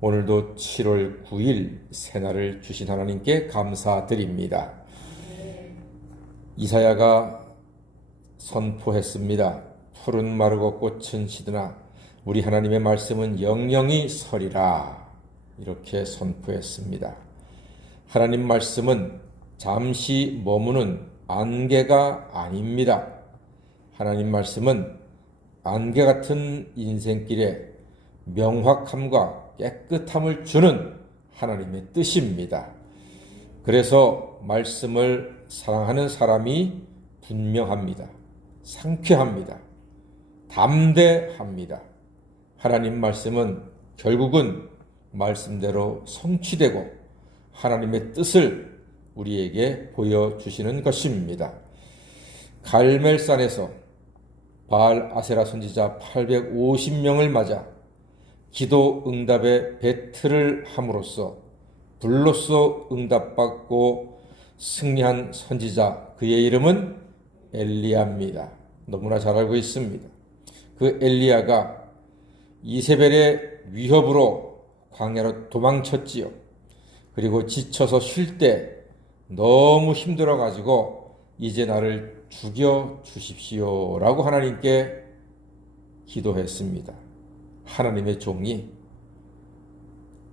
오늘도 7월 9일 새날을 주신 하나님께 감사드립니다. 이사야가 선포했습니다. 푸른 마르고 꽃은 시드나 우리 하나님의 말씀은 영영이 서리라. 이렇게 선포했습니다. 하나님 말씀은 잠시 머무는 안개가 아닙니다. 하나님 말씀은 안개 같은 인생길에 명확함과 깨끗함을 주는 하나님의 뜻입니다. 그래서 말씀을 사랑하는 사람이 분명합니다. 상쾌합니다. 담대합니다. 하나님 말씀은 결국은 말씀대로 성취되고 하나님의 뜻을 우리에게 보여주시는 것입니다. 갈멜산에서 바알 아세라 선지자 850명을 맞아 기도 응답의 배틀을 함으로써 불로써 응답받고 승리한 선지자, 그의 이름은 엘리야입니다. 너무나 잘 알고 있습니다. 그 엘리야가 이세벨의 위협으로 광야로 도망쳤지요. 그리고 지쳐서 쉴 때 너무 힘들어가지고 이제 나를 죽여 주십시오라고 하나님께 기도했습니다. 하나님의 종이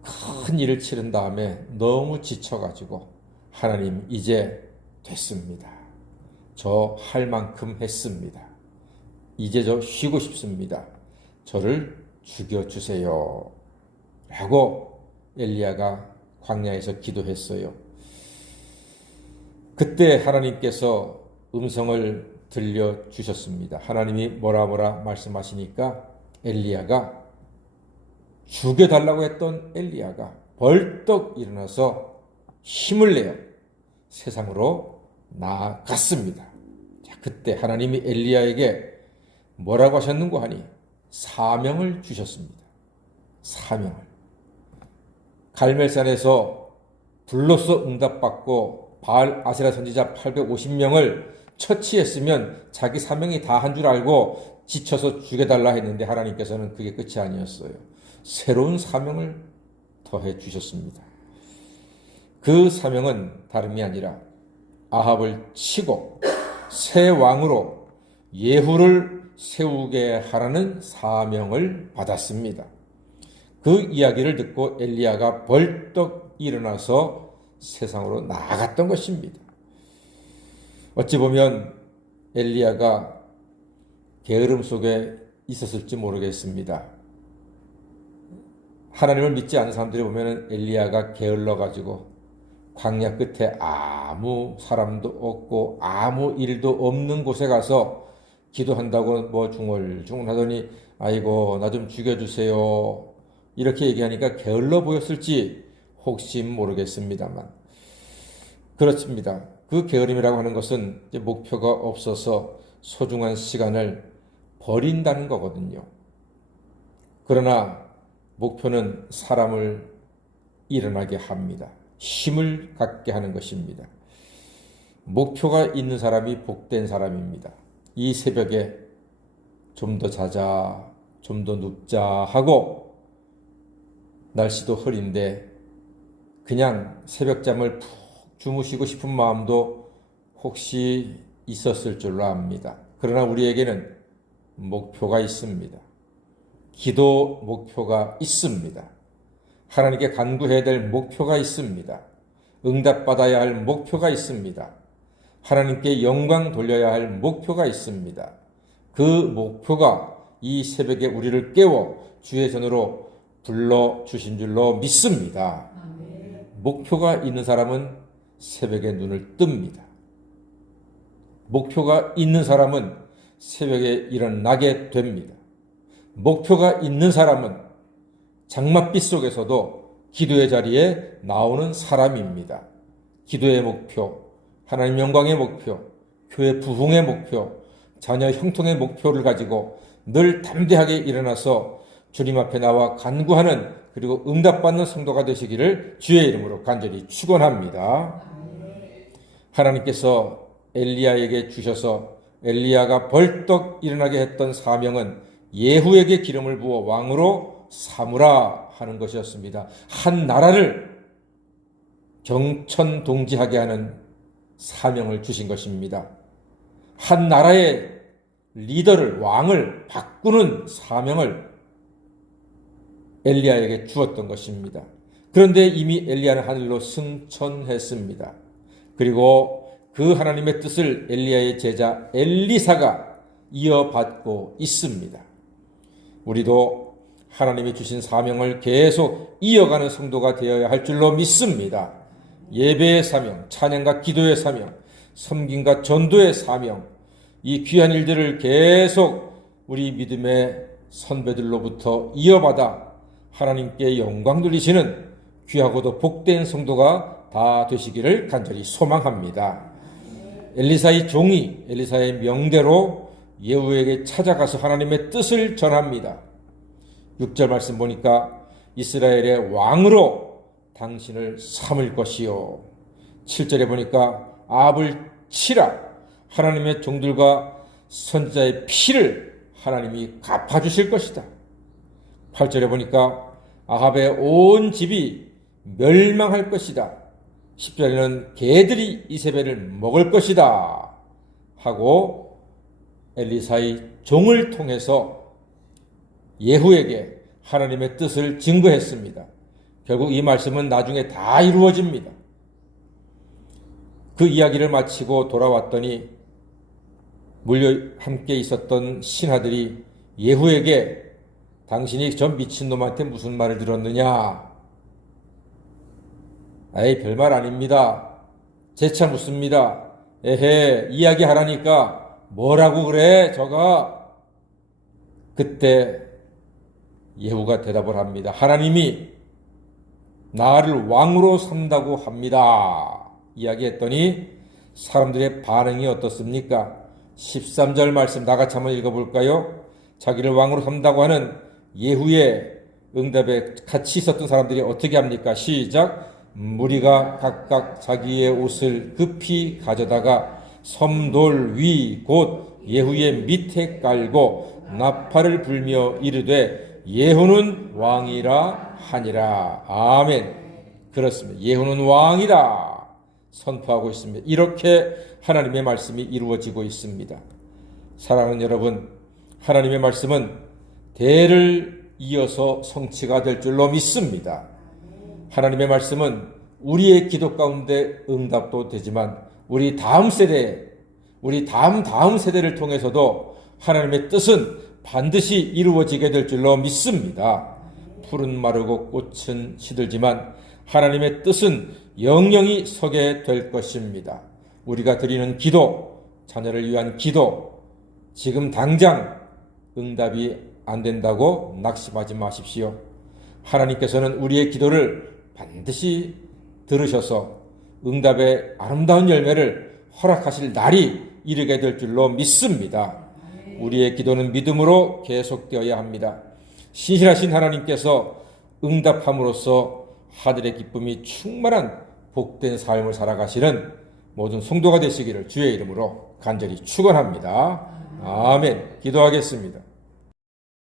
큰 일을 치른 다음에 너무 지쳐가지고 하나님 이제 됐습니다. 저 할 만큼 했습니다. 이제 저 쉬고 싶습니다. 저를 죽여주세요. 라고 엘리야가 광야에서 기도했어요. 그때 하나님께서 음성을 들려주셨습니다. 하나님이 뭐라 말씀하시니까 엘리야가 죽여달라고 했던 엘리야가 벌떡 일어나서 힘을 내어 세상으로 나아갔습니다. 자, 그때 하나님이 엘리야에게 뭐라고 하셨는고 하니 사명을 주셨습니다. 사명을. 갈멜산에서 불로써 응답받고 바알 아세라 선지자 850명을 처치했으면 자기 사명이 다 한 줄 알고 지쳐서 죽여달라 했는데 하나님께서는 그게 끝이 아니었어요. 새로운 사명을 더해 주셨습니다. 그 사명은 다름이 아니라 아합을 치고 새 왕으로 예후를 세우게 하라는 사명을 받았습니다. 그 이야기를 듣고 엘리야가 벌떡 일어나서 세상으로 나아갔던 것입니다. 어찌 보면 엘리야가 게으름 속에 있었을지 모르겠습니다. 하나님을 믿지 않는 사람들이 보면 엘리야가 게을러가지고 광야 끝에 아무 사람도 없고 아무 일도 없는 곳에 가서 기도한다고 뭐 중얼중얼 하더니 아이고 나 좀 죽여주세요 이렇게 얘기하니까 게을러 보였을지 혹시 모르겠습니다만 그렇습니다. 그 게으름이라고 하는 것은 목표가 없어서 소중한 시간을 버린다는 거거든요. 그러나 목표는 사람을 일어나게 합니다. 힘을 갖게 하는 것입니다. 목표가 있는 사람이 복된 사람입니다. 이 새벽에 좀 더 자자, 좀 더 눕자 하고 날씨도 흐린데 그냥 새벽잠을 푹 주무시고 싶은 마음도 혹시 있었을 줄로 압니다. 그러나 우리에게는 목표가 있습니다. 기도 목표가 있습니다. 하나님께 간구해야 될 목표가 있습니다. 응답받아야 할 목표가 있습니다. 하나님께 영광 돌려야 할 목표가 있습니다. 그 목표가 이 새벽에 우리를 깨워 주의 전으로 불러주신 줄로 믿습니다. 목표가 있는 사람은 새벽에 눈을 뜹니다. 목표가 있는 사람은 새벽에 일어나게 됩니다. 목표가 있는 사람은 장맛빛 속에서도 기도의 자리에 나오는 사람입니다. 기도의 목표, 하나님 영광의 목표, 교회 부흥의 목표, 자녀 형통의 목표를 가지고 늘 담대하게 일어나서 주님 앞에 나와 간구하는 그리고 응답받는 성도가 되시기를 주의 이름으로 간절히 축원합니다. 하나님께서 엘리야에게 주셔서 엘리야가 벌떡 일어나게 했던 사명은 예후에게 기름을 부어 왕으로 삼으라 하는 것이었습니다. 한 나라를 경천동지하게 하는 사명을 주신 것입니다. 한 나라의 리더를, 왕을 바꾸는 사명을 엘리야에게 주었던 것입니다. 그런데 이미 엘리야는 하늘로 승천했습니다. 그리고 그 하나님의 뜻을 엘리야의 제자 엘리사가 이어받고 있습니다. 우리도 하나님이 주신 사명을 계속 이어가는 성도가 되어야 할 줄로 믿습니다. 예배의 사명, 찬양과 기도의 사명, 섬김과 전도의 사명, 이 귀한 일들을 계속 우리 믿음의 선배들로부터 이어받아 하나님께 영광 돌리시는 귀하고도 복된 성도가 다 되시기를 간절히 소망합니다. 엘리사의 종이 엘리사의 명대로 예후에게 찾아가서 하나님의 뜻을 전합니다. 6절 말씀 보니까 이스라엘의 왕으로 당신을 삼을 것이요. 7절에 보니까 압을 치라. 하나님의 종들과 선지자의 피를 하나님이 갚아주실 것이다. 8절에 보니까 아합의 온 집이 멸망할 것이다. 10절에는 개들이 이세벨을 먹을 것이다 하고 엘리사의 종을 통해서 예후에게 하나님의 뜻을 증거했습니다. 결국 이 말씀은 나중에 다 이루어집니다. 그 이야기를 마치고 돌아왔더니 물려 함께 있었던 신하들이 예후에게 당신이 저 미친놈한테 무슨 말을 들었느냐? 에이, 별말 아닙니다. 재차 묻습니다. 에헤, 이야기하라니까 뭐라고 그래 저가? 그때 예후가 대답을 합니다. 하나님이 나를 왕으로 삼다고 합니다. 이야기했더니 사람들의 반응이 어떻습니까? 13절 말씀 나같이 한번 읽어볼까요? 자기를 왕으로 삼다고 하는 예후의 응답에 같이 있었던 사람들이 어떻게 합니까? 시작! 무리가 각각 자기의 옷을 급히 가져다가 섬돌 위 곧 예후의 밑에 깔고 나팔을 불며 이르되 예후는 왕이라 하니라. 아멘. 그렇습니다. 예후는 왕이다 선포하고 있습니다. 이렇게 하나님의 말씀이 이루어지고 있습니다. 사랑하는 여러분, 하나님의 말씀은 대를 이어서 성취가 될 줄로 믿습니다. 하나님의 말씀은 우리의 기도 가운데 응답도 되지만 우리 다음 세대, 우리 다음 세대를 통해서도 하나님의 뜻은 반드시 이루어지게 될 줄로 믿습니다. 풀은 마르고 꽃은 시들지만 하나님의 뜻은 영영이 서게 될 것입니다. 우리가 드리는 기도, 자녀를 위한 기도, 지금 당장 응답이 안 된다고 낙심하지 마십시오. 하나님께서는 우리의 기도를 반드시 들으셔서 응답의 아름다운 열매를 허락하실 날이 이르게 될 줄로 믿습니다. 우리의 기도는 믿음으로 계속되어야 합니다. 신실하신 하나님께서 응답함으로써 하늘의 기쁨이 충만한 복된 삶을 살아가시는 모든 성도가 되시기를 주의 이름으로 간절히 축원합니다. 아멘. 기도하겠습니다.